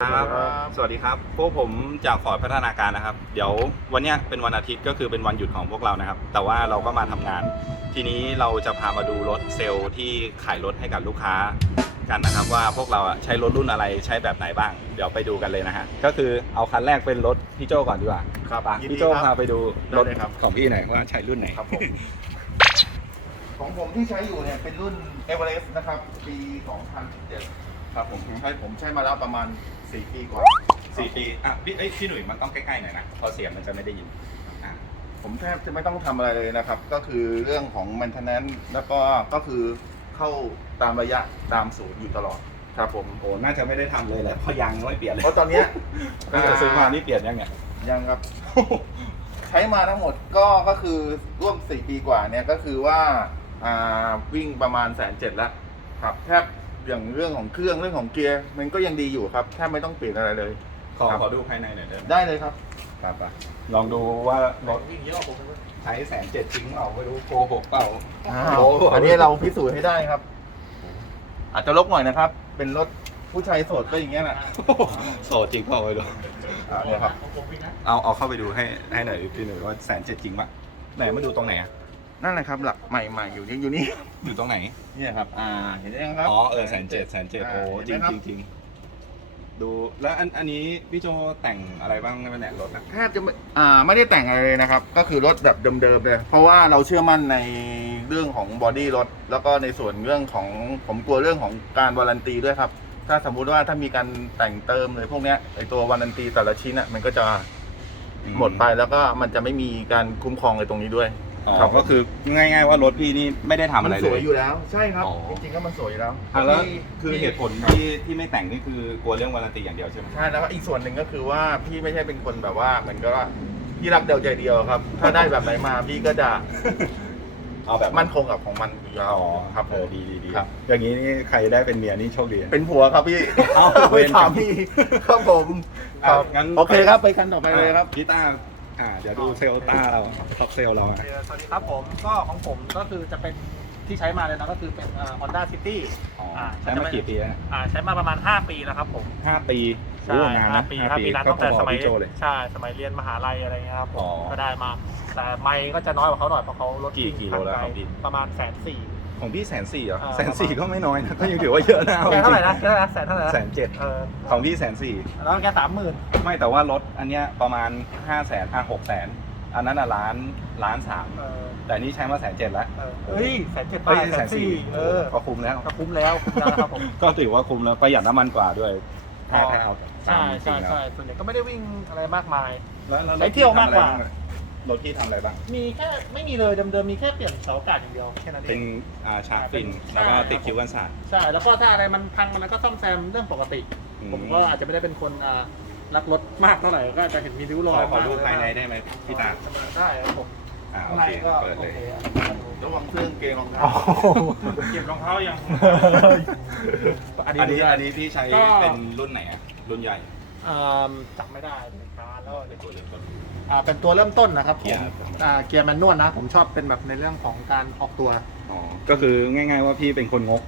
ครับสวัสดีครับ พวกผมจากฟอร์ดพัฒนาการนะครับ เดี๋ยววันเนี้ยเป็นวันอาทิตย์ก็คือเป็นวันหยุดของพวกเรานะครับ แต่ว่าเราก็มาทำงาน ทีนี้เราจะพามาดูรถเซลล์ที่ขายรถให้กับลูกค้ากันนะครับ ว่าพวกเราอะใช้รถรุ่นอะไรใช้แบบไหนบ้าง เดี๋ยวไปดูกันเลยนะฮะ ก็คือเอาคันแรกเป็นรถพี่โจก่อนดีกว่า ครับป่ะยินดีพี่โจครับพาไปดูรถได้เลยครับของพี่หน่อยว่าใช้รุ่นไหนครับผมของผมที่ใช้อยู่เนี่ยเป็นรุ่น e v e r e s t นะครับปี 2017ครับผมใช้ผมใช้มาแล้วประมาณ 4ปีกว่าสี่ปีอะพี่เอ้ยพี่หนุ่ยมันต้องใกล้ๆหน่อยนะเพอเสียงมันจะไม่ได้ยินอะผมแทบจะไม่ต้องทำอะไรเลยนะครับ ก็คือเรื่องของ maintenance แล้วก็ก็คือเข้าตามระยะตามศูนย์อยู่ตลอดครับผมโอ้น่าจะไม่ได้ทำเลยแหละเพราะยางไม่เปลี่ยนเลยเพราะตอนเนี้ย ตั้งแต่ซื้อมานี่เปลี่ยนยังไงยังครับ ใช้มาทั้งหมดก็ก็คือร่วม4ปีกว่าเนี่ยก็คือว่าอ่าวิ่งประมาณแสนเจ็ดแล้วครับ แทบ อย่างเรื่องของเครื่องเรื่องของเกียร์มันก็ยังดีอยู่ครับแทบไม่ต้องเปลี่ยนอะไรเลย ขอครับ ขอดูภายในหน่อยได้ไหมได้เลยครับ ครับอะลองดูว่ารถใช้แสนเจ็ดจริงเปล่าไม่รู้โกหกเปล่า โอ้โห อันนี้เราพิสูจน์ให้ได้ครับ อาจจะลกหน่อยนะครับ เป็นรถผู้ชายโสดก็อย่างเงี้ยแหละโสดจริงเปล่าไม่รู้อ่าเนี่ยครับ เอาเอาเข้าไปดูให้ให้หน่อยพี่หน่อยว่าแสนเจ็ดจริงปะไหนมาดูตรงไหนอะ นั่นแหละครับหลักใหม่ๆอยู่นี่อยู่นี่อยู่ตรงไหน เนี่ยครับ อ่า เห็นยังครับ อ๋อ เออแสนเจ็ดแสนเจ็ดโอ้จริงเห็นไหมคจริงจริงดูแล้วอันอันนี้พี่โจแต่งอะไรบ้างในแผนกรถนะแทบจะไม่อ่าไม่ได้แต่งอะไรเลยนะครับ ก็คือรถแบบเดิมๆเลย เพราะว่าเราเชื่อมั่นในเรื่องของบอดี้รถ แล้วก็ในส่วนเรื่องของผมกลัวเรื่องของการวารันตีด้วยครับ ถ้าสมมุติว่าถ้ามีการแต่งเติมเลยพวกเนี้ยไอตัววารันตีแต่ละชิ้นอะมันก็จะหมดไปแล้วก็มันจะไม่มีการคุ้มครองในตรงนี้ด้วย อ๋อครับ ก็คือง่าย ๆ ว่ารถพี่นี่ไม่ได้ทำมัอะไรสเลวยย อยู่แล้ว ใช่ครับ อ๋อ จริงๆก็มันสวยอยู่แล้วอะแล้วที่คือเหตุผลที่ที่ไม่แต่งนี่คือกลัวเรื่องวารันตีอย่างเดียวใช่ไหม ใช่แล้วก็อีกส่วนหนึ่งก็คือว่าพี่ไม่ใช่เป็นคนแบบว่าเหมือนก็ว่าพี่รักเดียวใจเดียวครับ ถ้าได้แบบไหนมาพี่ก็จะเอาแบบมั่นคงกับของมันอยู่แล้วอ๋อครับเออดีดีดีครับ อย่างนี้นี่ใครได้เป็นเมียนี่โชคดีเป็นผัวครับพี่เอ้าไม่ถามพี่ครับผมอะงั้น โอเคครับไปกันต่อไปเลยครับ พี่ต้า อ่าเดี๋ยวดูเซลต้าเราท็อปเซลเราอะสวัสดีครับผมก็ของผมก็คือจะเป็นที่ใช้มาเลยนะก็คือเป็นฮอนด้าซิตี้อ๋ออ่าใช้มากี่ปีแล้วเนี่ยใช้มาประมาณ 5 ปีแล้วครับผมห้าปีใช่โอ้นานนะห้าปีห้าปีนั้นก็ตั้งแต่พสอๆมัยพี่โจเลยใช่สมัยเรียนมหาลัยอะไรเงี้ยครับผอ๋มอก็ได้มา แต่ไม่ก็จะน้อยกว่าเขาหน่อยเพราะเขาลดกี่กิโลแล้วครับพี่ประมาณแสนสี่ ของพี่แสนสี่เหรออ่า แสนสี่ก็ไม่น้อยนะก็ยังถือว่าเยอะนะแกเท่าไหร่นะแกเท่าไหร่นะแสนเท่าไหร่นะแสนเจ็ดเออของพี่แสนสี่แล้วแกสามหมื่นไม่แต่ว่ารถอันเนี้ยประมาณห้าแสนอะหกแสนอันนั้นอะล้านล้านสามเออแต่นี่ใช้มาแสนเจ็ดแล้วเออเฮ้ยแสนเจ็ดเอ้ยแสนสี่เออก็คุ้มแล้ว ก็คุ้มแล้วคุ้มแล้วนะครับผมก็ถือว่าคุ้มแล้วประหยัดน้ำมันกว่าด้วยถ้าถ้าเอาตามใช่จริงแล้วใช่ใช่ส่วนใหญ่ก็ไม่ได้วิ่งอะไรมากมาย แล้วแล้วใช้เที่ยวมากกว่าร ถที่ทำอะไรบ้าง มีแค่ไม่มีเลยเดิมๆมีแค่เปลี่ยนเสาอากาศอย่างเดียวแค่นั้นเอเป็นง อ่าชาร์จฟิน ใช่ แล้วก็ติดคิวกันศาสตร์ ใช่แล้วก็ถ้าอะไรมันพังมันก็ซ่อมแซมเรื่องปกติ อืม ผมก็อาจจะไม่ได้เป็นคนอ่ารักรถมากเท่าไหร่ก็อาจจะเห็นมีริ้วขรออยขอดูบ้งภายในได้ไหมพี่ตาได้ครับผมอ่าโอข้างในเคก็เปิดโอเลยเคอะระวังเครื่องเกงรองเท้าเก็บรองเท้ายัง อันนี้อันนี้พี่ใช้ก็ เป็นรุ่นไหนอะรุ่นใหญ่ อ่าจำไม่ได้เป็นการแล้วเป็นตัวเริ่มต้น อ่าเป็นตัวเริ่มต้นนะครับผเกียมร์ อ่าเกียร์แมนนวลนะ ผมชอบเป็นแบบในเรื่องของการออกตัว อ๋อก็คือง่ายๆว่าพี่เป็นคนงก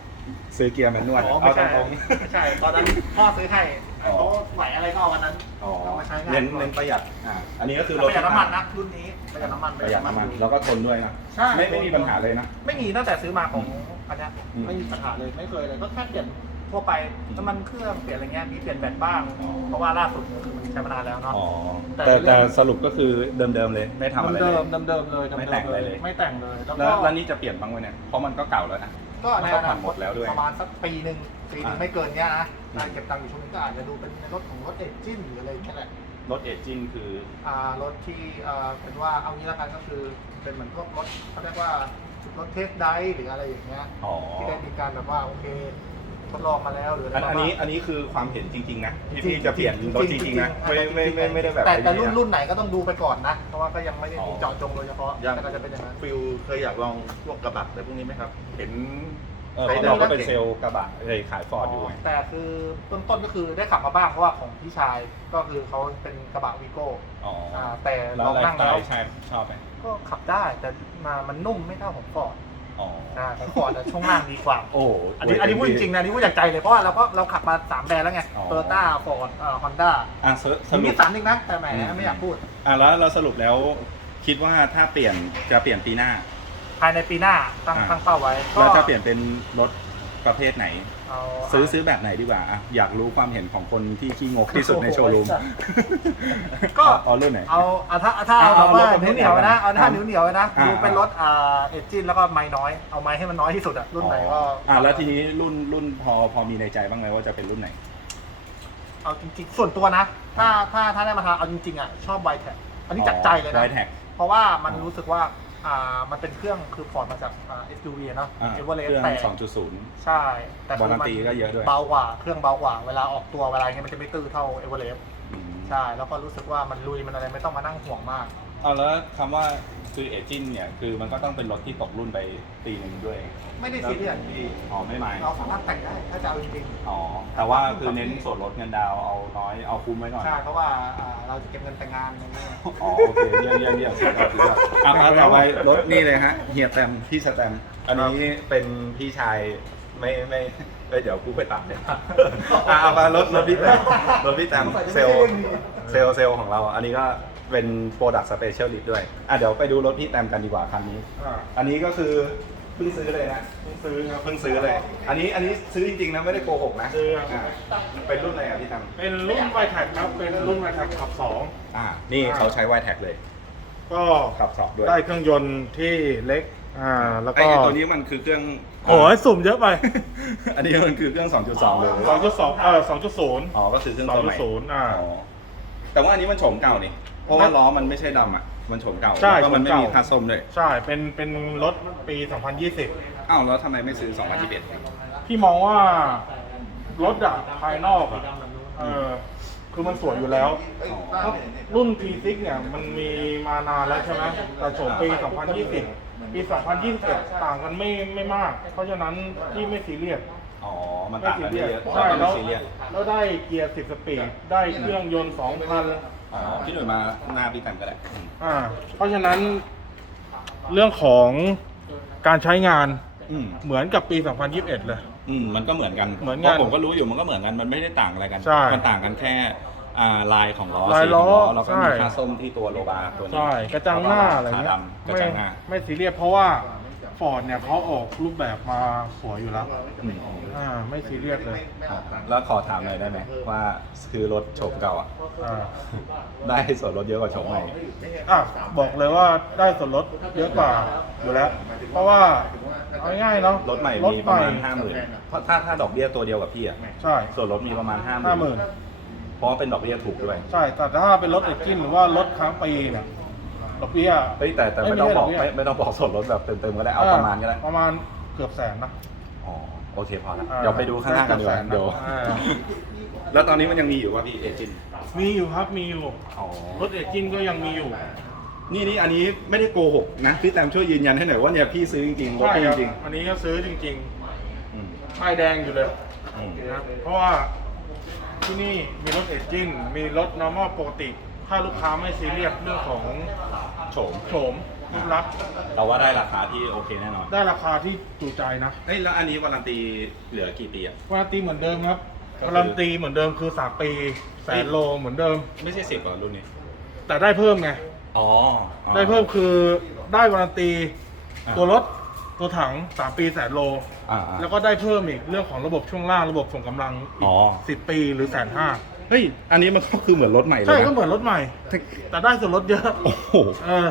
ซื้อเกียร์แมนนวลอ๋อเอาไม่ตใช่รงไม่ใช่ ตอนนั้นพ่อซื้อให้อ๋อเขาไหวอะไรก็เอาวันนั้นๆอ๋อเอามาใช้งานเน้นเน้นประหยัดอ่าอันนี้ก็คือปรถระหยัดน้ำมันนะรุ่นนี้ประหยัดน้ำมันประหยัดน้ำมันแล้วก็ทนด้วยนะใช่ไม่ไม่มีปัญหาเลยนะ ไม่มีตั้งแต่ซื้อมาของอันเนี้ยอืม ไม่มีปัญหาเลยไม่เคยเลยก็แค่เปลี่ยน ทั่วไปน้ำมันเครื่องเปลี่ยนอะไรเงี้ยมีเปลี่ยนแบตบ้าง เพราะว่าล่าสุดก็คือมันใช้มานานแล้วเนาะ อ๋อแต่แต่เรื่องแต่สรุปก็คือเดิมๆเลยไม่ทำอะไรเลเดิยมเดิมเดิมๆเลยไม่แต่งอะไรเลย ไม่แต่งเลยแล้วแล้ก็วแล้วนี่จะเปลี่ยนบ้างไหมเนี่ยเพราะมันก็เก่าแล้วนะ ก็มันในก็อผ่นาอนคหมตดแล้วด้วยประมาณสักปีหนึ่งปีหนึ่งอ่า ไม่เกินเนี้ยนะได้เก็บตังค์อยู่ช่วงนึงก็อาจจะดูเป็นในรถของรถเอจจิ้นหรืออะไรแค่นั้นแหละรถเอจจิ้งคือ อ่ารถที่เอ่อเป็นว่าเอางี้ละกันก็คือเป็นเหมือนพวกรถเขาเรียกว่ารถเทสไดหรืออะไรอย่างเงี้ย อ๋อ ที่ได้มีการแบบว่าโอเค ทดลองมาแล้วหรืออะไรอันอันนี้บ้างอันนี้คือความเห็นจริง ๆ นะที่จริพี่งๆจะเปลี่ยนรถจริงๆนะไม่ไม่ไม่ไม่ได้แบบแต่แต่อ้รุ่นะรุ่นไหนก็ต้องดูไปก่อนนะ เพราะว่าก็ยังไม่ได้อ๋อเจาะจงโดยเฉพาะยังแต่ก็จะเป็นอย่างนั้นฟิลเคยอยากลองพวกกระบะอะไรพวกนี้ไหมครับ เห็นเออใช้ของได้เราก็ก็เป็นเก่งเซลล์กระบะเลยขายฟอร์ดอยู่ไงแต่คือต้นต้นๆก็คือได้ขับมาบ้างเพราะว่าของพี่ชายก็คือเขาเป็นกระบะวีโก้อ๋ออ่าแต่แล้ลวองไลนั่ฟ์งสไตแล้วล์ใช่ชอบไหมก็ขับได้แต่มามันนุ่มไม่เท่าของฟอร์ด อ๋อ อ่าของฟอร์ดช่วงล่างดีกว่า โอ้อันนี้อันนี้พูดจริงๆนะอันนี้พูดจากใจเลยเพราะว่าเราก็เราขับมาสามแบรนด์แล้วไงอ๋อ โตโยต้าฟอร์ดฮอนด้าอะสรุสมีรุนิป สสันอีกนะแต่แหมอืม ไม่อยากพูด อะแล้วเราสรุปแล้วคิดว่าถ้าเปลี่ยนจะเปลี่ยนปีหน้า ภายในปีหน้าตั้งอ่า ตั้งเป้าไว้แล้วจะเปลี่ยนเป็นรถประเภทไหน เอาซื้อซื้อแบบไหนดีกว่าอะอยากรู้ความเห็นของคนที่ขี้งกที่สุดในโชว์รูมก็เอาเอารุ่นไหน เอาเอาถ้าถ้าเอาเอาแบบว่าเอารถประเภนิ้ทวเหนียวไหนนะเอาหน้าอ่านิ้วเหนียวนะอ่า ดูเป็นรถอ่าเอจินแล้วก็ไม้น้อยเอาไม้ให้มันน้อยที่สุดอะรุ่นไหนก็ อะแล้วทีนี้รุ่นรุ่นพอพอมีในใจบ้างไหมว่าจะเป็นรุ่นไหน เอาจริงๆ ส่วนตัวนะ ถ้าถ้าถ้าได้มาทำเอาจริงๆอะชอบไวแท็กอันนี้จากใจเลยนะไวแท็กเพราะว่ามันรู้สึกว่า อ่ามันเป็นเครื่องคือฟอร์ดมาจากอ่า SUV อะเนาะอ่าเอเวอเรสเครื่องแต่2.0ใช่แต่คืวารันตีก็เยอะด้วย เบากว่าเครื่องเบากว่า เวลาออกตัวเวลาเงี้ยมันจะไม่ตื้อเท่าเอเวอเรสอืมใช่แล้วก็รู้สึกว่ามันลุยมันอะไรไม่ต้องมานั่งห่วงมาก เอาแล้วคำว่าคือเอจินเนี่ยคือมันก็ต้องเป็นรถที่ตกรุ่นไปปีหนึ่งด้วย ไม่ได้ซีเรียสที่อ๋อไม่หมายเราสามารถแต่งได้ถ้าจะเอาจริงอ๋อแต่ว่าคือเน้นส่วนลดเงินดาวน์เอาน้อยเอาคุ้มไว้ก่อน ๆใช่เพราะว่าอ่าเราจะเก็บเงินแต่งงานอย่างเงี้ยอ๋อโอเคเยี่ยมเยี่ยมเยี่ยมสุดยอดสุดยอดอะมาต่อไปรถนี่เลยฮะเฮียแตมพี่สแตมอันนี้เป็นพี่ชายไม่ไม่เอ้ยเดี๋ยวกูไปตัดเนี่ยอะเอามารถรถพี่แตมรถพี่แตมเซลล์เซลล์เซลล์ของเรา อันนี้ก็ เป็นโปรดักต์สเปเชียลลิสต์ด้วย อะเดี๋ยวไปดูรถพี่แตมกันดีกว่าคันนี้อันนี้ก็คือเพิ่งซื้อเลยนะเพิ่งซื้อครับเพิ่งซื้อเลย อันนี้อันนี้ซื้อจริงๆนะไม่ได้โกหกนะซื้อครับอ่าเป็นรุ่นอะไรอะพี่แตมเป็นรุ่นไวแท็กครับ เป็นรุ่นไวแท็กขับสอง อ่า นี่เขาใช้ไวแท็กเลยก็ขับสอบด้วยได้เครื่องยนต์ที่เล็ก อ่า แล้วไอ้ก็ตัวนี้มันคือเครื่องโอ้ยสุ่มเยอะไป อันนี้มันคือเครื่อง 2.2 เลย2.2 เออ2.0 อ๋อก็คือเครื่องตัวใหม่2.0อ่า อ๋อแต่ว่าอันนี้มันโฉมเก่านี่เพ ราะว่าล้อมันไม่ใช่ดำอะ มันโฉมเก่าใช่แล้วก็มันไม่โฉมมีเก่า ค่าส้มด้วยใช่เป็นเป็นรถปี 2020 อ้าวแล้วทำไมไม่ซื้อ2021 พี่มองว่ารถอะภายนอกอะเออคือมันสวยอยู่แล้วอ๋อเพราะรุ่น P6 เนี่ยมันมีมานานแล้วใช่ไหมแต่โฉมปี 2020 ปี 2021 ต่างกันไม่ไม่มาก เพราะฉะนั้นพี่ไม่ซีเรียส อ๋อ มันไม่ต่างซีกันเรีไม่ยสเยอะใช่เราก็แล้ไม่วซีเรียส แล้วได้เกียร์ 10 สปีด ได้เครื่องยนต์ 2,000 อ๋อพี่หนุ่ยมาหน้าพี่แตมก็ได้อืมอ่า เพราะฉะนั้นเรื่องของการใช้งานอืมเหมือนกับปี 2021 เลย อืมมันก็เหมือนกันเหมือนกันพราะผมก็รู้อยู่มันก็เหมือนกันมันไม่ได้ต่างอะไรกันใช่มันต่างกันแค่อ่าลายของล้อลายสีล้ขอองล้อแล้วก็มีใช่ ค่าส้มที่ตัวโลบาตัวนี้ใช่กระจังหน้าอะไรขาเงี้ยดำกระไม่จังหน้า ไม่ซีเรียสเพราะว่า ฟอร์ดเนี่ยเขาออกรูปแบบมาสวยอยู่แล้วอืมอ่าไม่ซีเรียสเลยอะแล้วขอถามหน่อยได้ไหมว่าคือรถโฉมเก่าอะ อ่าได้ส่วนลดเยอะกว่าโฉมใหม่ อะบอกเลยว่าได้ส่วนลดเยอะกว่าอยู่แล้ว เพราะว่าเอาง่ายๆเนาะรถใหม่มีประมาณห้าหมื่นเพราะถ้าถ้าดอกเบี้ยตัวเดียวกับพี่อะ ใช่ส่วนลดมีประมาณห้าหห้าหมื่มื่นน เพราะว่าเป็นดอกเบี้ยถูกด้วย ใช่แต่ถ้าเป็นรถเอ็กกินหรือว่ารถค้างปีเนี่ย ดอกเบี้ยเฮ้ยแต่แต่เอ้ยไม่ต้องบอกไม่ใช่ดอกเบี้ไม่ยไม่ต้องบอกส่วนลดแบบเต็มๆก็ได้เอาประมาณก็ได้ประมาณเกือบแสนนะ อ๋อโอเคพอละอ่าเดี๋ยวไปดูข้างหน้ากันดีกว่าได้เกือบแสนนะเดี๋ยวอ่า แล้วตอนนี้มันยังมีอยู่ว่าพี่เอจินมีอยู่ครับมีอยู่อ๋อรถเอ็กกินก็ยังมีอยู่ นี่นี่อันนี้ไม่ได้โกหกนะพี่แตมช่วยยืนยันให้หน่อยว่าเนี่ยพี่ซื้อจริงๆรถใช่พี่ครับจริงอันนี้ก็ซื้อจริงๆอืมๆป้ายแดงอยู่เลยอืมนะครับเพราะว่าที่นี่มีรถเอ็กกินมีรถ normal ปกติ ถ้าลูกค้าไม่ซีเรียสเรื่องของ โฉมโฉมรูปลักษณ์เราว่าได้ราคาที่โอเคแน่นอนได้ราคาที่จูใจนะเอ้ยแล้วอันนี้วารันตีเหลือกี่ปีอะ วารันตีเหมือนเดิมครับก็คือการันตีเหมือนเดิมคือสามปีแสนโลเหมือนเดิม ไม่ใช่สิบกว่ารุ่นนี้ แต่ได้เพิ่มไงอ๋อได้เพิ่มคือได้วารันตีอ่าตัวรถตัวถังสามปีแสนโล อ่าอ่าแล้วก็ได้เพิ่มอีกเรื่องของระบบช่วงล่างระบบส่งกำลังอีอ๋กอสิบปีหรือแสนห้า เฮ้ย อันนี้มันก็คือเหมือนรถใหม่เลยใช่นะก็เหมือนรถใหม่ แต่ได้ส่วนลดเยอะ โอ้โหเออ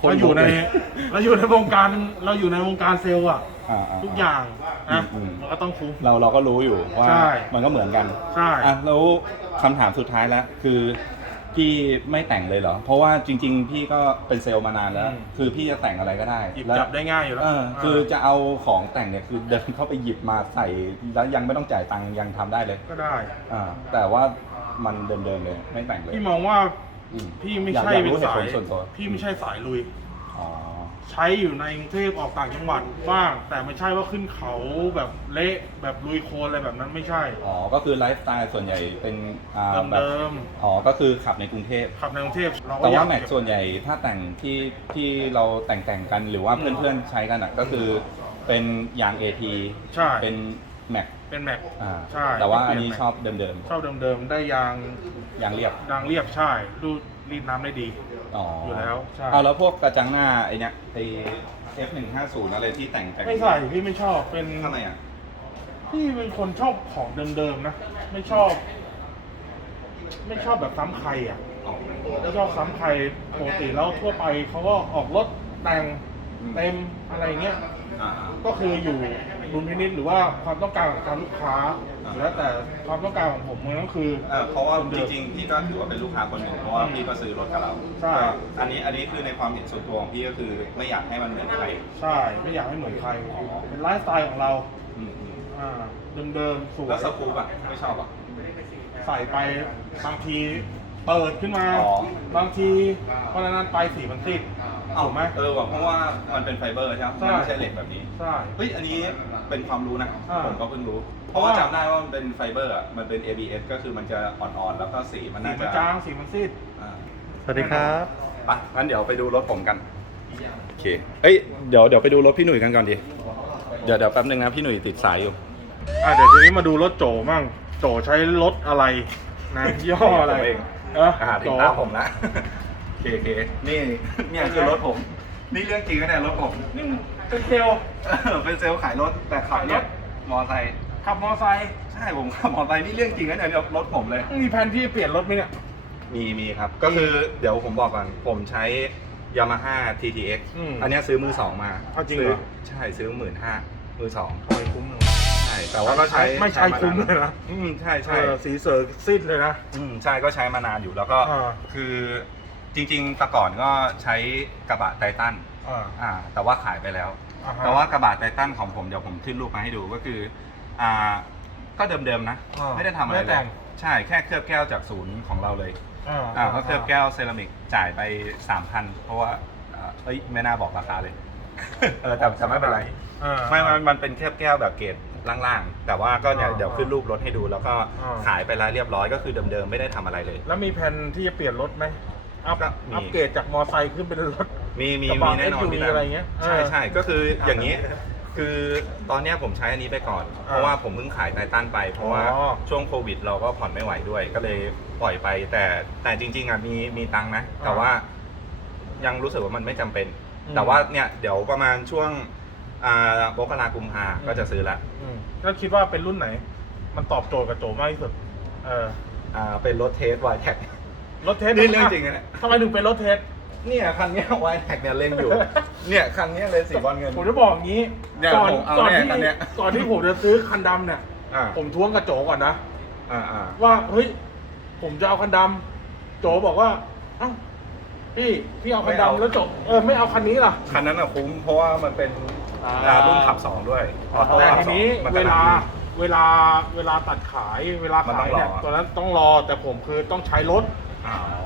คนเราอยู่ในลุกเลยเราอยู่ในวงการเราอยู่ในวงการเซลล์อะอ่าๆทุกอย่างนะอืม มันก็ต้องคุ้ม เราเราก็รู้อยู่ว่าใช่มันก็เหมือนกันใช่ อะแล้วคำถามสุดท้ายแล้วคือ พี่ไม่แต่งเลยเหรอ เพราะว่าจริง ๆ พี่ก็เป็นเซลล์มานานแล้วคือพี่จะแต่งอะไรก็ได้หยิบแล้วจับได้ง่ายอยู่แล้วเออคือจะเอาของแต่งเนี่ยคือเดินเข้าไปหยิบมาใส่แล้วยังไม่ต้องจ่ายตังค์ยังทำได้เลยก็ได้ อ่าแต่ว่ามันเดิมๆเลยไม่แต่งเลยพี่มองว่าอืมพี่ไม่อยากใช่อยากเป็นรู้เหตุสาผยลส่วนตัวพี่ไม่ใช่สายลุย อ๋อ ใช้อยู่ในกรุงเทพออกต่างจังหวัดบ้าง แต่ไม่ใช่ว่าขึ้นเขาแบบเละแบบลุยโคลนอะไรแบบนั้นไม่ใช่ อ๋อ ก็คือไลฟ์สไตล์ส่วนใหญ่เป็นอ่าแบบเดิมอ๋อ ก็คือขับในกรุงเทพๆขับในกรุงเทพเราก็แต่อยาว่ากแม็กส่วนใหญ่ถ้าแต่งที่ที่เราแต่งแต่งๆกันหรือว่าอืมเพื่อนๆใช้กันอะก็คือเป็นยาง AT ใช่ เป็นแม็กเป็นแม็กอ่าใช่แต่ว่าอันเป็นนี้แม็กชอบเดิมชอบเดิมๆ ได้ยางๆยางเรียบยางเรียบใช่ ดูรีดน้ำได้ดี อ๋อออยู่แล้วใช่เอาแล้วพวกกระจังหน้าไอเนี้ยไอ F150 อะไรที่แต่งแต่งไม่ใส่พี่ไม่ชอบเป็นทำไมอะพี่เป็นคนชอบของเดิมๆนะ ไม่ชอบ ไม่ชอบแบบซ้ำใครอะอ๋อไม่ชอบซ้ำใครปกติแล้วทั่วไปเขาก็ออกรถแต่งอืมเต็มอะไรเงี้ย อ่าก็คืออยู่ดุลพินิจหรือว่าความต้องการของทางลูกค้าอ่า แล้วแต่ความต้องการของผมมันก็คือ เออเพราะว่าจเดิมริงๆพี่ก็ถือว่าเป็นลูกค้าคนหนึ่งเพราะว่าพี่ก็ซื้อรถกับเราใช่ อันนี้อันนี้คือในความเห็นส่วนตัวของพี่ก็คือไม่อยากให้มันเหมือนใครใช่ไม่อยากให้เหมือนใคร เป็นไลฟ์สไตล์ของเราอืมอืมอ่าเดิมๆสวแล้ยวสกูปอะไม่ชอบอะ ใส่ไปบางทีเปิดขึ้นมา อ๋อ บางทีเพราะฉะนั้นไปสีมันซีด ถูกไหมเออว่ะเพราะว่ามันเป็นไฟเบอร์ใช่ไหมใช่ มันไม่ใช่เหล็กแบบนี้ ใช่ เฮ้ย อันนี้เป็นความรู้นะ อ่าผมก็เพิ่งรู้ เพเพราะราะว่าว่าจำได้ว่ามันเป็นไฟเบอร์อะ มันเป็น ABS ก็คือมันจะอ่อนๆ แล้วก็สีมันสีน่ามันจะจางสีมันซีด อ่าสวัสดีครับ ไปงั้นเดี๋ยวไปดูรถผมกัน โอเค เอ้ย เดี๋ยวเดี๋ยวไปดูรถพี่หนุ่ยกันก่อนดิเดี๋ยวเดี๋ยวแป๊บนึงนะพี่หนุ่ยติดสายอยู่อะเดี๋ยวทีนี้มาดูรถโจมั่ง โจใช้รถอะไรนะยี่ห้ออะไรผมเองเอออ่าถึโจงตาผมละโอ เคโอเคนี่เนี่ยคือรถผม นี่เรื่องจริงนะเนี่ยรถผมนี่มึงเป็นเซลล์เออเป็นเซลล์ขายรถแต่ขับเนี่ยมอไซค์ขับมอไซค์ใช่ผมขับมอไซค์นี่เรื่องจริงนะเนี่ยรถผมเลยมึงมีแผนที่จะเปลี่ยนรถไหมเนี่ย มีมีครับ ก็คือเดี๋ยวผมบอกก่อนผมใช้ Yamaha TTX อืมอันเนี้ยซื้อมือสองมาเอาจริงเหรอ ซื้ใช่ซื้อหมื่นห้ามือสองทำไมคุ้มเลยใช่แต่ว่าก็ใช้ไม่ใช้มาคุ้มนานเลยนะอืมใช่ใช่เออสีเสือซีดเลยนะ อืมใช่ก็ใช้มานานอยู่แล้วก็ อ่า คือ จริงๆแต่ก่อนก็ใช้กระบะไททันอ่าอ่าแต่ว่าขายไปแล้ว อ่าฮะ แต่ว่ากระบะไททันของผมเดี๋ยวผมขึ้นรูปมาให้ดูก็คืออ่าก็เดิมๆนะ อ่าไม่ได้ทำอะไรไม่ได้เลแต่ยง ใช่แค่เคลือบแก้วจากศูนย์ของเราเลยอ่าอ่าก็เคลือบแก้วเซรามิกจ่ายไปสามพันเพราะว่าอ่าเอ้ยไม่น่าบอกราคาเลย เออแต่แต่ไม่เป็นไร อ่า ไม่มันมันเป็นเคลือบแก้วแบบเกรดล่างๆ แต่ว่าก็เนี่ยอ่าเดี๋ยวขึ้นรูปรถให้ดู แล้วก็อ่า ขายไปแล้วเรียบร้อยก็คือเดิมๆ ไม่ได้ทำอะไรเลย แล้วมีแผนที่จะเปลี่ยนรถไหม อัพก็มี อัพเกรดจากมอไซค์ขึ้นเป็นรถ มีมีกระบะมีแน่นอน SUV พี่ตั้มอะไรเงี้ยใช่เออใช่ก็คืออย่างนี้ คือตอนเนี้ยผมใช้อันนี้ไปก่อน เพราะว่าผมเพิ่งขายไททันไป เพราะว่าอ๋อ ช่วงโควิด เราก็ผ่อนไม่ไหวด้วย ก็เลยปล่อยไปแต่แต่จริง ๆอะมีมีตังค์นะ แต่ว่ายังรู้สึกว่ามันไม่จำเป็น อืม แต่ว่าเนี่ยเดี๋ยวประมาณช่วงอ่ามกรากุมภาอืม ก็จะซื้อละอืมแล้วคิดว่าเป็นรุ่นไหน มันตอบโจทย์กับโจมากที่สุด เออ อ่าเป็นรถเทสไวแท็ก รถเทสนี่เรื่องจริงนะเนี่ย ทำไมถึงเป็นรถเทสเนี่ยคันเนี้ไวแท็กเนี่ยเล่นอยู่ เนี่ยคันเนี้ยเลยสีบอลเงิน ผมจะบอกอย่างนี้เนี่ยก่อนผมเอาก่อนแน่ที่คันเนี้ย ก่อนที่ผมจะซื้อคันดำเนี่ย อ่าผมท้วงกับโจก่อนนะ อ่าอ่าว่าเฮ้ยผมจะเอาคันดำโจบอกว่าเอ้าพี่พี่เอาคันดำแล้วโจเออไม่เอาคันนี้ล่ะ คันนั้นอะคุ้มเพราะว่ามันเป็นอ่า อ่ารุ่นขับสองด้วยออโต้แต่ขับทีสองนี้มันเวก็ลาดีเวลาเวลาตัดขายเวลามันต้ขาอยงรอเนี่ยตอนนั้นต้องรอแต่ผมคือต้องใช้รถอ่า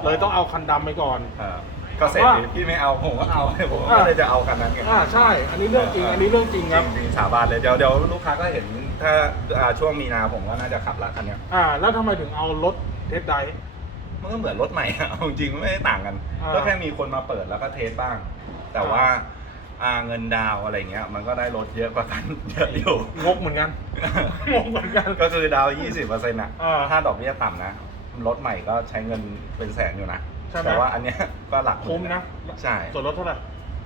เลยต้องเอาคันดำไปก่อนเออก็เสร็จว่าดิพี่ไม่เอาผมก็เอาผมอ่าก็เลยจะเอาคันนั้นไงอ่าใช่ อันนี้เรื่องจริง อันนี้เรื่องจริงครับจริงๆสาบานเลยเดี๋ยวเดี๋ยวลูกค้าก็เห็นถ้าอ่าช่วงมีนาผมก็น่าจะขับละคันเนี้ยอ่า แล้วทำไมถึงเอารถเทสได มันก็เหมือนรถใหม่อะ เอาจริงๆไม่ได้ต่างกันอ่าก็แค่มีคนมาเปิดแล้วก็เทสบ้าง แต่ว่าอ่าเงินดาวอะไรเงี้ย มันก็ได้รถเยอะกว่ากัน เยอะอยู่ งกเหมือนกันงงเหมือนกัน ก็คือดาว 20เปอร์เซ็นต์ะอ่า ถ้าดอกเบี้ยต่ำนะ รถใหม่ก็ใช้เงินเป็นแสนอยู่นะ ใช่ไหม แต่ว่าอันเนี้ยก็หลักหคุ้มนะใช่ ส่วนรถเท่าไหร่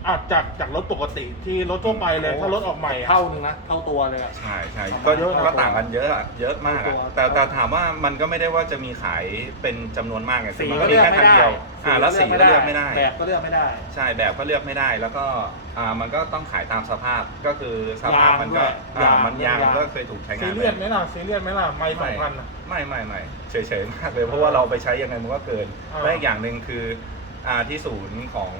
อะจากจากรถปกติที่รถทั่วไปเลยโอ้ถ้ารถออกใหม่อะ เท่านึงนะเท่าตัวเลยอะ ใช่ใช่ประมาณก็เยอะนะก็ต่างกันเยอะอะเยอะมากอะตัวแต่แต่ถามว่ามันก็ไม่ได้ว่าจะมีขายเป็นจำนวนมากไงสีมันก็มีเลือกแค่ไม่คันได้เดียวอ่าแล้วสีก็เลือกไม่ได้ แบบก็เลือกไม่ได้ ใช่แบบก็เลือกไม่ได้แล้วก็อ่ามันก็ต้องขายตามสภาพก็คือสภาพมันก็ยางด้วยอ่ามันยางยาง ก็เคยถูกใช้งาซีนเรียสไหไปมล่ะซีเรียสไหมล่ะไม่สอไม่งพันอะไม่ไม่ไม่ เฉยเฉยๆมากเลย เพราะว่าเราไปใช้ยังไงมันก็เกินอ่า และอีกอย่างหนึ่งคืออ่าที่ศูนย์ของ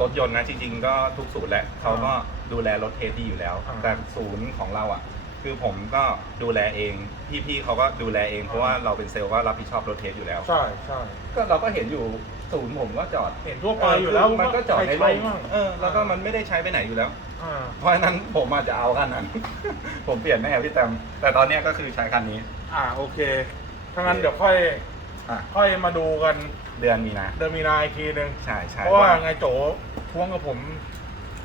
รถยนต์นะจริงๆก็ทุกศูนย์แหละเขาก็ดูแลรถเทสดีอยู่แล้ว อ่าแต่ศูนย์ของเราอะ คือผมก็ดูแลเองพี่ๆเขาก็ดูแลเองเพราะว่าเราเป็นเซลล์ก็รับผิดชอบรถเทสอยู่แล้ว ใช่ใช่ก็เราก็เห็นอยู่ศูนย์ผมก็จอดเห็นทั่วไปอยู่แล้วมันก็จอดในใช้ร่มมั่งเออแล้วก็มันไม่ได้ใช้ไปไหนอยู่แล้ว อ่าเพราะฉะนั้นผมอาจจะเอาคันนั้น ผมเปลี่ยนแน่พี่แตมแต่ตอนเนี้ยก็คือใช้คันนี้ อ่าโอเค ถ้างั้นเดี๋ยวค่อยอะค่อยมาดูกันเดือนมีนาเดือนมีนาอีกทีหนึ่งใช่ใช่เพราะว่าไงโจท้วงกับผม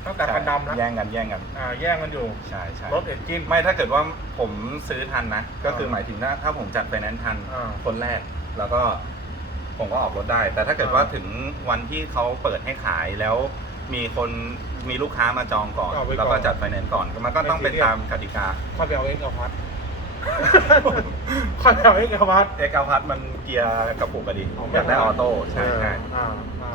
ตั้งแต่คันดำนะแย่งกันแย่งกัน อ่าแย่งกันอยู่ใช่ใช่รถเอ็นจินไม่ถ้าเกิดว่าผมซื้อทันนะ ก็คืออ่าหมายถึงถ้าถ้าผมจัดไฟแนนซ์ทันอ่า คนแรก แล้วก็ผมก็ออกรถได้ แต่ถ้าเกิดอ่าว่าถึงวันที่เขาเปิดให้ขายแล้ว มีคนมีลูกค้ามาจองก่อน เอาไว้ก่อนแล้วก็จัดไฟแนนซ์ก่อน มันก็ต้องเป็นไม่ซีเรียส ตามกติกาค่อยไปเอาเอ็กเอาพัด ค่อยไปเอาเอ็กเอาพัดเอกพัทมันเกียร์กระปุกอะดิอยากได้ออโต้ใช่ใช่อ่า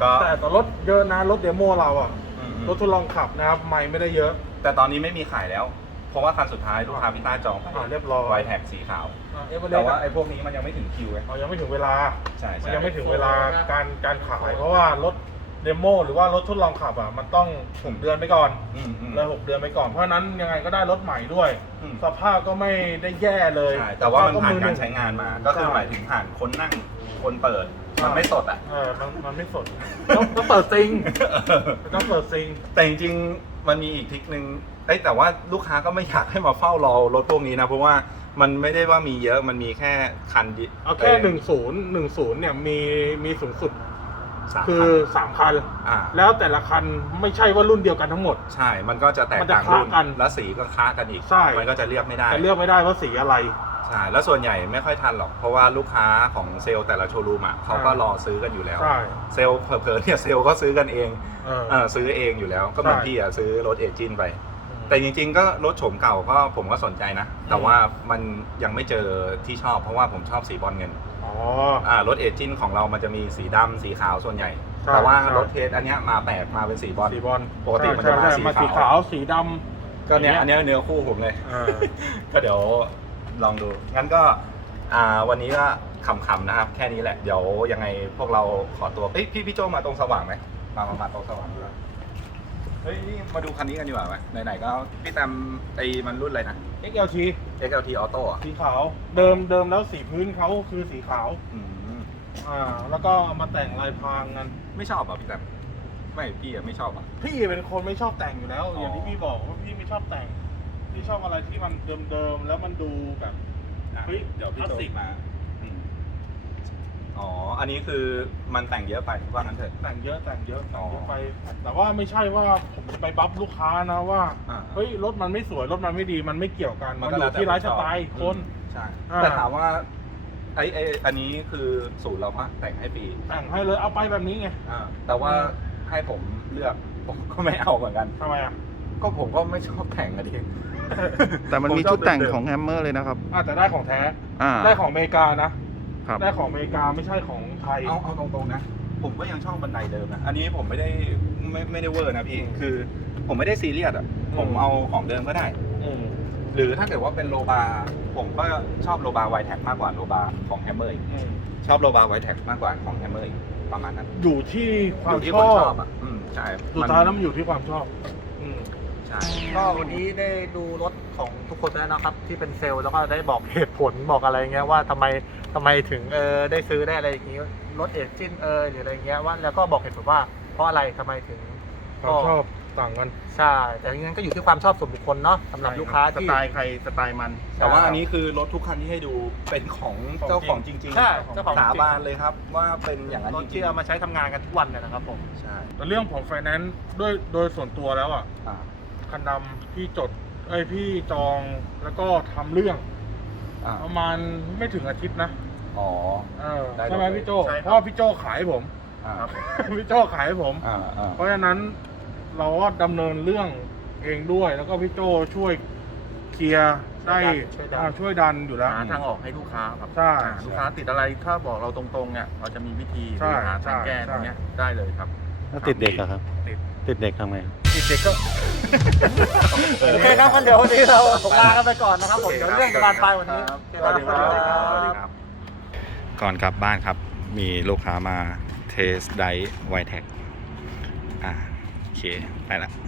ก็แต่แต่รถเยอะนะรถเดโมเราอะอืมรถทดลองขับนะครับไม่ไม่ได้เยอะ แต่ตอนนี้ไม่มีขายแล้ว เพราะว่าคันสุดท้ายลูกค้าพี่ต้าจองไปอ่าเรียบร้อยไวแท็กสีขาวเอเวอเรแต่สว่าต์ไอ้พวกนี้มันยังไม่ถึงคิวไงเรายังไม่ถึงเวลาใช่มันใช่ยังไม่ถึงเวลาการการขายเพราะว่ารถ เดโมหรือว่ารถทดลองขับอะมันต้องหกเดือนไปก่อนอืมอืม เลยหกเดือนไปก่อนเพราะฉะนั้นยังไงก็ได้รถใหม่ด้วย อืม สภาพก็ไม่ได้แย่เลยใช่แต่ว่ามันผ่านสภพการใช้งานมา ก็คือหมายถึงผ่านคนนั่งคนเปิด มันไม่สดอะ เออมันมันไม่สดต้องต้องเปิดซิงต้องเปิดซิง แต่จริงๆ มันมีอีกทริกหนึ่งเอ้ยแต่ว่าลูกค้าก็ไม่อยากให้มาเฝ้ารอรถพวกนี้นะ เพราะว่ามันไม่ได้ว่ามีเยอะ มันมีแค่คันดีเอาแค่หนึ่งศูนย์หนึ่งศูนย์เนี่ยมีมีสูงสุด สามคืคัอนสามคัน อ่าแล้วแต่ละคันไม่ใช่ว่ารุ่นเดียวกันทั้งหมด ใช่ มันก็จะแตกมันจะต่างคละรุ่นกันและสีก็ค้ากันอีก ใช่ มันก็จะเรียกไม่ได้ แต่เลือกไม่ได้ว่าสีอะไร ใช่ แล้วส่วนใหญ่ไม่ค่อยทันหรอก เพราะว่าลูกค้าของเซลล์แต่ละโชว์รูมอะเขาก็อ่ารรอซื้อกันอยู่แล้ว ใช่เซลล์เผลอๆเนี่ยเซลล์ก็ซื้อกันเองเออเออซื้อเองอยู่แล้ว ก็เหมือนใช่พี่อะซื้อรถเอจินไป แต่จริงๆ ก็รถโฉมเก่าก็ผมก็สนใจนะ แต่ว่ามันยังไม่เจอที่ชอบเพราะว่าผมชอบสีบอลเงิน อ๋อ อ่ารถเอจินของเรามันจะมีสีดำสีขาวส่วนใหญ่ ใช่แต่ว่าใช่ รถเทสอันเนี้ยมาแปลกมาเป็นสีบอล สีบอลปกติมันจะมาใช่สีใช่มาสีขาขาว วสีดำก็เนี่ยอันเนี้ยเนื้อคู่ผมเลยอ่า ก็เดี๋ยวลองดู งั้นก็อ่าวันนี้ก็ขำๆนะครับ แค่นี้แหละ เดี๋ยวยังไงพวกเราขอตัวเอ้ยพี่พี่โจมาตรงสว่างไหมมามามาตรงสว่างดีกว่าเฮ้ยนี่มาดูคันนี้กันดีกว่าไหมไหนๆก็พี่แตมไอ้มันรุ่นอะไรนะ XLT XLT Auto อะสีขาว เดิมเดิมแล้วสีพื้นเขาคือสีขาว อืมอ่า แล้วก็เอามาแต่งลายพรางกัน ไม่ชอบอะพี่แตมไม่พี่อะไม่ชอบอะ พี่เป็นคนไม่ชอบแต่งอยู่แล้ว อ๋อออ ย่างที่พี่บอกว่าพี่ไม่ชอบแต่ง พี่ชอบอะไรที่มันเดิมๆแล้วมันดูแบบเฮ้ยเดี๋ยวพี่โจคลาสสิกมาอืม อ๋อ อันนี้คือมันแต่งเยอะไปว่างั้นเถอะ แต่งเยอะแต่งเยอะแต่งเยอ๋อะอไป แต่ว่าไม่ใช่ว่าผมจะไปบัฟลูกค้านะว่าอ่า เฮ้ยรถมันไม่สวยรถมันไม่ดีมันไม่เกี่ยวกันมันอแล้ยู่วแต่ที่ไลฟ์สชอบไตล์คน ใช่ อ่า แต่ถามว่าไอ้ไอ้อันนี้คือสูตรเราปะแต่งให้ฟรีแต่งให้เลยเอาไปแบบนี้ไง อ่าแต่ว่าให้ผมเลือกผมก็ไม่เอาเหมือนกัน ทำไมอะก็ผมก็ไม่ชอบแต่งอะดิแต่มันมีผชชุอบดแต่งเมๆของแฮมเมอร์เลยนะครับอะแต่ได้ของแท้ อ่า ได้ของอเมริกานะ ครับ ได้ของอเมริกาไม่ใช่ของไทย เอาเอาตรงๆนะ ผมก็ยังชอบบันไดเดิมนะอันนี้ผมไม่ได้ไม่ไม่ได้เวอร์นะพี่ คือ ผมไม่ได้ซีเรียสอะอืมผมเอาของเดิมก็ได้ อืมหรือถ้าเกิดว่าเป็นโลบา ผมก็ชอบโลบาไวแท็กมากกว่าโลบาของแฮมเมอร์อืมชอบโลบาไวแท็กมากกว่าของแฮมเมอร์ประมาณนั้นอยู่ที่ควาอมยู่ที่ชคนอชอบบอะอืมใช่สุดท้ายแล้วมันอยู่ที่ความชอบอืม ใช่ก็วันนี้ได้ดูรถของทุกคนแล้วนะครับ ที่เป็นเซลล์แล้วก็ได้บอกเหตุผลบอกอะไรเงี้ยว่าทำไมทำไมถึงเออได้ซื้อได้อะไรอย่างงี้รถเอจินเออหรืออะไรเงี้ยว่าแล้วก็บอกเหตุผลว่า เพราะอะไรทำไมถึงความชอบต่างกัน ใช่ แต่ยังไงก็อยู่ที่ความชอบส่วนบุคคลเนาะสำหรับลูกค้าสที่ ไตล์ใครสไตล์มันแต่ว่าอันนี้คือรถทุกคันที่ให้ดูเป็นของของเจ้าของจริงๆใช่เจ้าของจริง สาบานเลยครับ ว่าเป็นอย่างนั้นรจถริที่งเอามาใช้ทำงานกันทุกวันเนี่ยนะครับผม ๆใช่แต่เรื่องของไฟแนนซ์ด้วยโดยส่วนตัวแล้วอะ อ่า คันดำพี่จดเอ้ยพี่จองแล้วก็ทำเรื่องอ่าประมาณไม่ถึงอาทิตย์นะอ๋อ เออได้ใช่ไหมเลยพี่โจใช่ครับ เพราะว่าพี่โจขายให้ผม อ่าพี่โจขายให้ผม อ่าอ่าเพราะฉะนั้นเราก็ดำเนินเรื่องเองด้วย แล้วก็พี่โจช่วยเคลียร์ได้ช่วยดัน อ่าช่วยดันอยู่แล้ว หาทางออกให้ลูกค้าครับใช่อ่าลูกค้าติดอะไรถ้าบอกเราตรงๆเนี่ยเราจะมีวิธีใช่หาทางแก้ใช่ ตรงเนี้ยได้เลยครับแล้วติดเด็กอะครับ ติด ติดเด็กทำไงครับติด เด็กก็ โอเคครับงั้นเดี๋ยววันนี้เราลากันไปก่อนนะครับผมโอเคเดี๋ยวครับเรื่องจะบานปลายวันนี้ครับโอเคสวัสดีครับสวัสดีครับ ก่อนกลับบ้านครับ มีลูกค้ามาเทสไดไวแท็กอ่าโอเค ไปละ